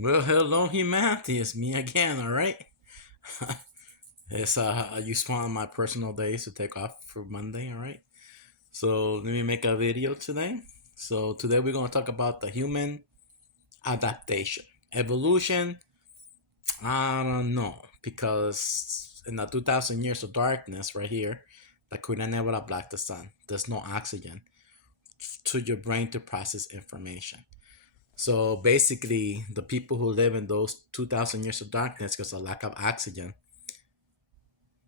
Well, hello, humanity. It's me again, all right? I used one of my personal days to take off for Monday, all right? So, let me make a video today. So, today we're going to talk about the human adaptation. Evolution, I don't know, because in the 2000 years of darkness right here, the Queen never blocked the sun. There's no oxygen to your brain to process information. So basically, the people who live in those 2000 years of darkness because of lack of oxygen,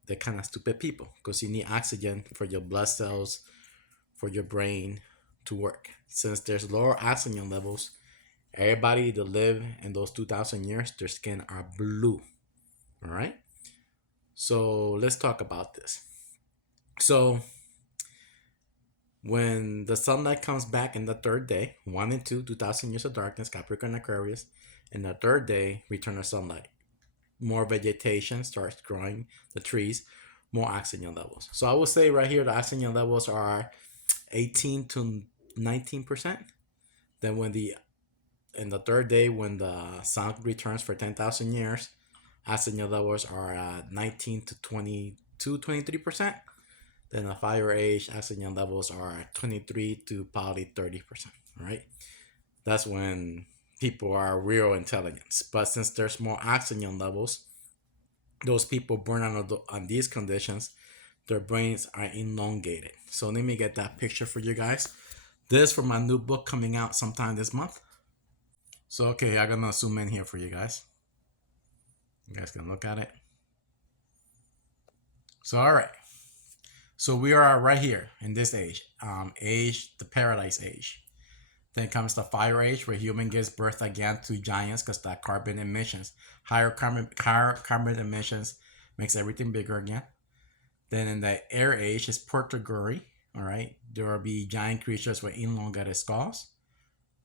they're kind of stupid people because you need oxygen for your blood cells, for your brain to work. Since there's lower oxygen levels, everybody that live in those 2000 years, their skin are blue. All right. So let's talk about this. So when the sunlight comes back in the third day, 1 and 2, 2000 years of darkness, Capricorn Aquarius, and the third day, return of sunlight. More vegetation starts growing, the trees, more oxygen levels. So I would say right here the oxygen levels are 18 to 19%. Then when the in the third day when the sun returns for 10,000 years, oxygen levels are 19 to 22, 23%. Then the fire age oxygen levels are 23 to probably 30%, right? That's when people are real intelligence. But since there's more oxygen levels, those people born on these conditions, their brains are elongated. So let me get that picture for you guys. This for my new book coming out sometime this month. So okay, I'm gonna zoom in here for you guys. You guys can look at it. So all right. So we are right here in this age, the paradise age. Then comes the fire age, where human gives birth again to giants because the carbon emissions, higher carbon emissions, makes everything bigger again. Then in the air age is purgatory. All right, there will be giant creatures with elongated skulls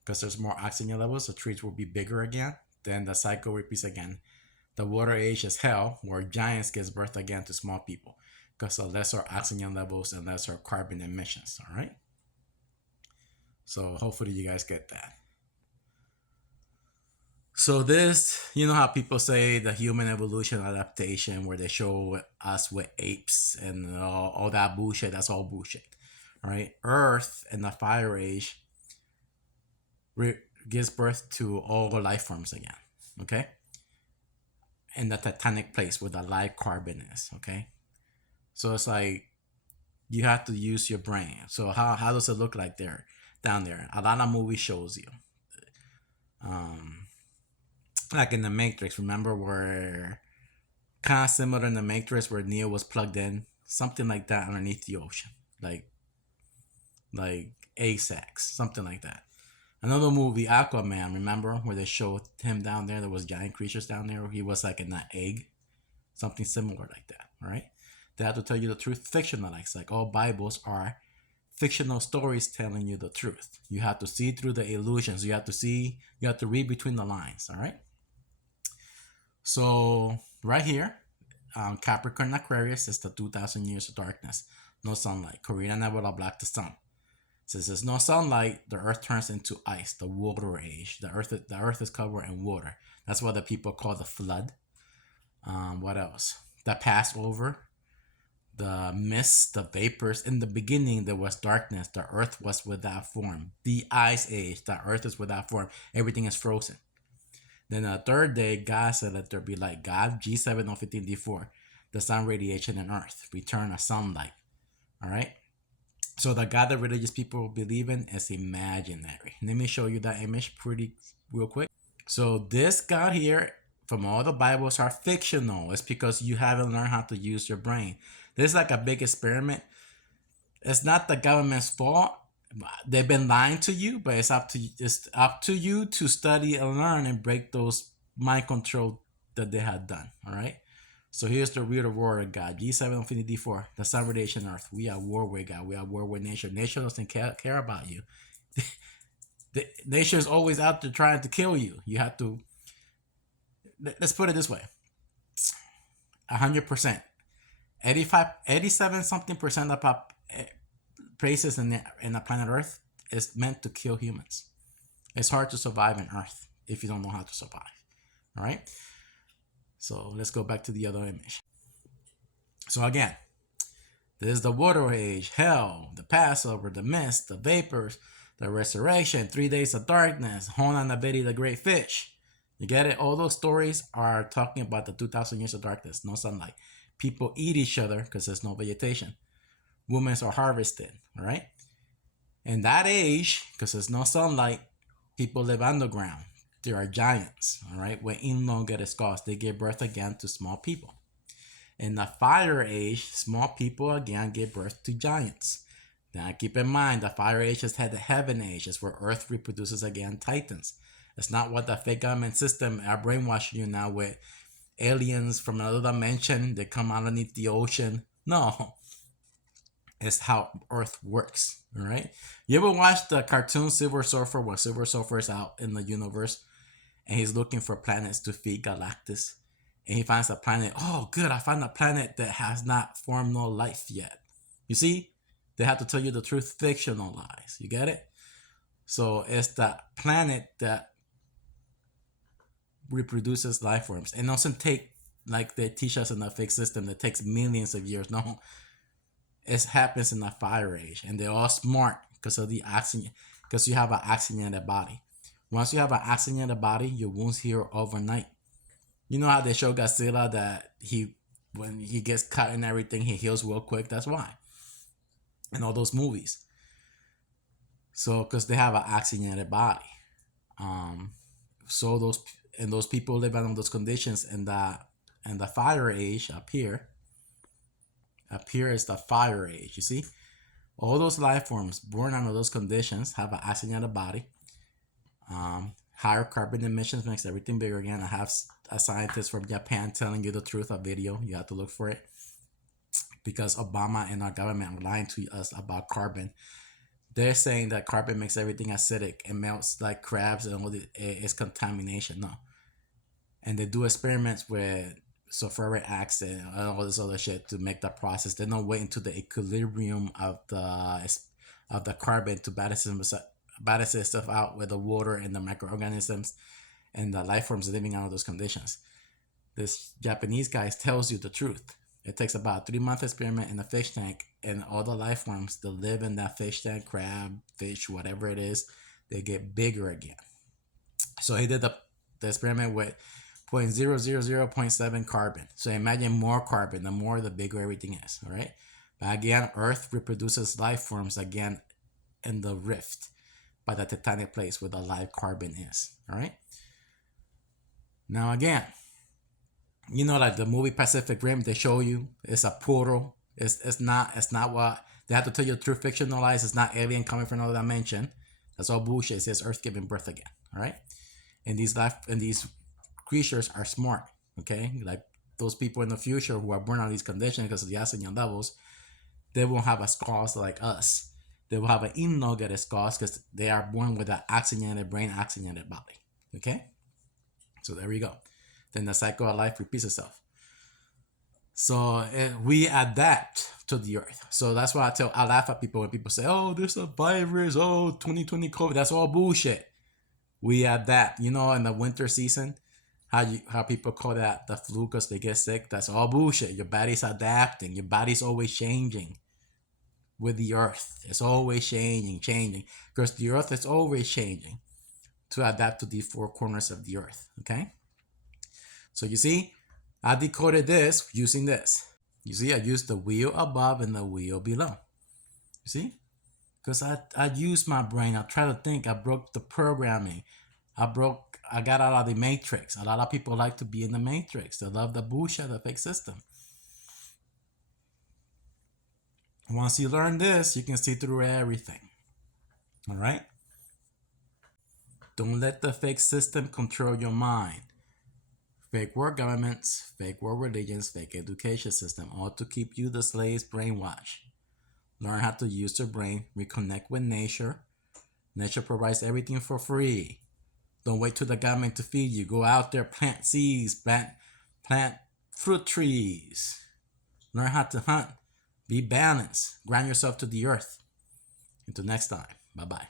because there's more oxygen levels. The trees will be bigger again. Then the cycle repeats again. The water age is hell, where giants gives birth again to small people because of lesser oxygen levels and lesser carbon emissions. All right. So hopefully you guys get that. So this, you know how people say the human evolution adaptation, where they show us with apes and all that bullshit. That's all bullshit, right? Earth in the fire age gives birth to all life forms again, okay? In the tectonic place where the light carbon is, okay? So it's like you have to use your brain. So how does it look like there, down there? A lot of movie shows you. Um, like in the Matrix, remember where kind of similar in the Matrix where Neo was plugged in, something like that underneath the ocean, like ASAX, something like that. Another movie, Aquaman, remember where they showed him down there? There was giant creatures down there. He was like in that egg, something similar like that. All right, they have to tell you the truth, fictionalized. Like all Bibles are fictional stories telling you the truth. You have to see through the illusions. You have to see. You have to read between the lines. All right. So right here, Capricorn Aquarius is the 2000 years of darkness. No sunlight. Korean nebula block the sun. Since there's no sunlight, the earth turns into ice, the water age. The earth is covered in water. That's what the people call the flood. What else? The Passover, the mist, the vapors. In the beginning, there was darkness. The earth was without form. The ice age. The earth is without form. Everything is frozen. Then the third day, God said, let there be light. God, G7 15 D4, the sun, radiation, and earth. Return of sunlight. All right? So the God that religious people believe in is imaginary. Let me show you that image pretty real quick. So this God here, from all the Bibles, are fictional. It's because you haven't learned how to use your brain. This is like a big experiment. It's not the government's fault. They've been lying to you, but it's up to you to study and learn and break those mind control that they had done. All right. So here's the real war of God. G7 Infinity 4, the sun, radiation, earth. We are war with God. We are war with nature. Nature doesn't care about you. The nature is always out there trying to kill you. You have to. Let's put it this way: 100%, 85, 87 something percent of places in the planet Earth is meant to kill humans. It's hard to survive in Earth. if you don't know how to survive. All right. So let's go back to the other image. So again, this is the water age, hell, the Passover, the mist, the vapors, the resurrection, 3 days of darkness, Honan Abedi, the great fish. You get it? All those stories are talking about the 2,000 years of darkness, no sunlight. People eat each other because there's no vegetation. Women are harvested, all right? In that age, because there's no sunlight, people live underground. There are giants, all right? When in get scarce, they give birth again to small people. In the fire age, small people again give birth to giants. Now keep in mind, the fire age has had the heaven age. It's where earth reproduces again titans. It's not what the fake government system are brainwashing you now with aliens from another dimension that come underneath the ocean. No, it's how earth works, all right? You ever watch the cartoon Silver Surfer, where Silver Surfer is out in the universe and he's looking for planets to feed Galactus? And he finds a planet. Oh, good, I found a planet that has not formed no life yet. You see? They have to tell you the truth, fictional lies. You get it? So it's that planet that reproduces life forms. It doesn't take, like they teach us in the fake system, that takes millions of years. No. It happens in the fire age. And they're all smart because of the oxygen, because you have an oxygenated body. Once you have an oxygenated body, your wounds heal overnight. You know how they show Godzilla that when he gets cut and everything, he heals real quick? That's why. In all those movies. So, because they have an oxygenated body. So those people live under those conditions, and the fire age up here is the fire age. You see? All those life forms born under those conditions have an oxygenated body. Higher carbon emissions makes everything bigger again. I have a scientist from Japan telling you the truth, a video. You have to look for it. Because Obama and our government are lying to us about carbon. They're saying that carbon makes everything acidic and melts like crabs and all it's contamination. No. And they do experiments with sulfuric acid and all this other shit to make that process. They don't wait until the equilibrium of the carbon to balance stuff out with the water and the microorganisms and the life forms living under those conditions. This Japanese guy tells you the truth. It takes about a 3-month experiment in a fish tank, and all the life forms that live in that fish tank, crab, fish, whatever it is, they get bigger again. So he did the experiment with 0.000.7 carbon. So imagine more carbon, the more the bigger everything is, all right? But again, Earth reproduces life forms again in the rift by the tectonic plates where the live carbon is, all right? Now again, you know, like the movie Pacific Rim, they show you it's a portal. It's not what they have to tell you the true fictional lies. It's not alien coming from another dimension. That's all bullshit. It says Earth giving birth again. All right, and these creatures are smart. Okay, like those people in the future who are born on these conditions because of the oxygen levels, they won't have a scars like us. They will have an innovative scars because they are born with an oxygenated brain, oxygenated body. Okay, so there we go. Then the cycle of life repeats itself. So we adapt to the earth. So that's why I laugh at people when people say, oh, there's a virus, oh, 2020 COVID. That's all bullshit. We adapt. You know, in the winter season, how people call that the flu because they get sick. That's all bullshit. Your body's adapting. Your body's always changing with the earth. It's always changing. Because the earth is always changing to adapt to the four corners of the earth. Okay? So you see, I decoded this using this. You see, I used the wheel above and the wheel below. You see? Because I used my brain. I try to think. I broke the programming. I got out of the matrix. A lot of people like to be in the matrix. They love the bullshit, the fake system. Once you learn this, you can see through everything. All right? Don't let the fake system control your mind. Fake world governments, fake world religions, fake education system, all to keep you the slaves brainwashed. Learn how to use your brain, reconnect with nature. Nature provides everything for free. Don't wait till the government to feed you. Go out there, plant seeds, plant fruit trees. Learn how to hunt. Be balanced. Ground yourself to the earth. Until next time, bye-bye.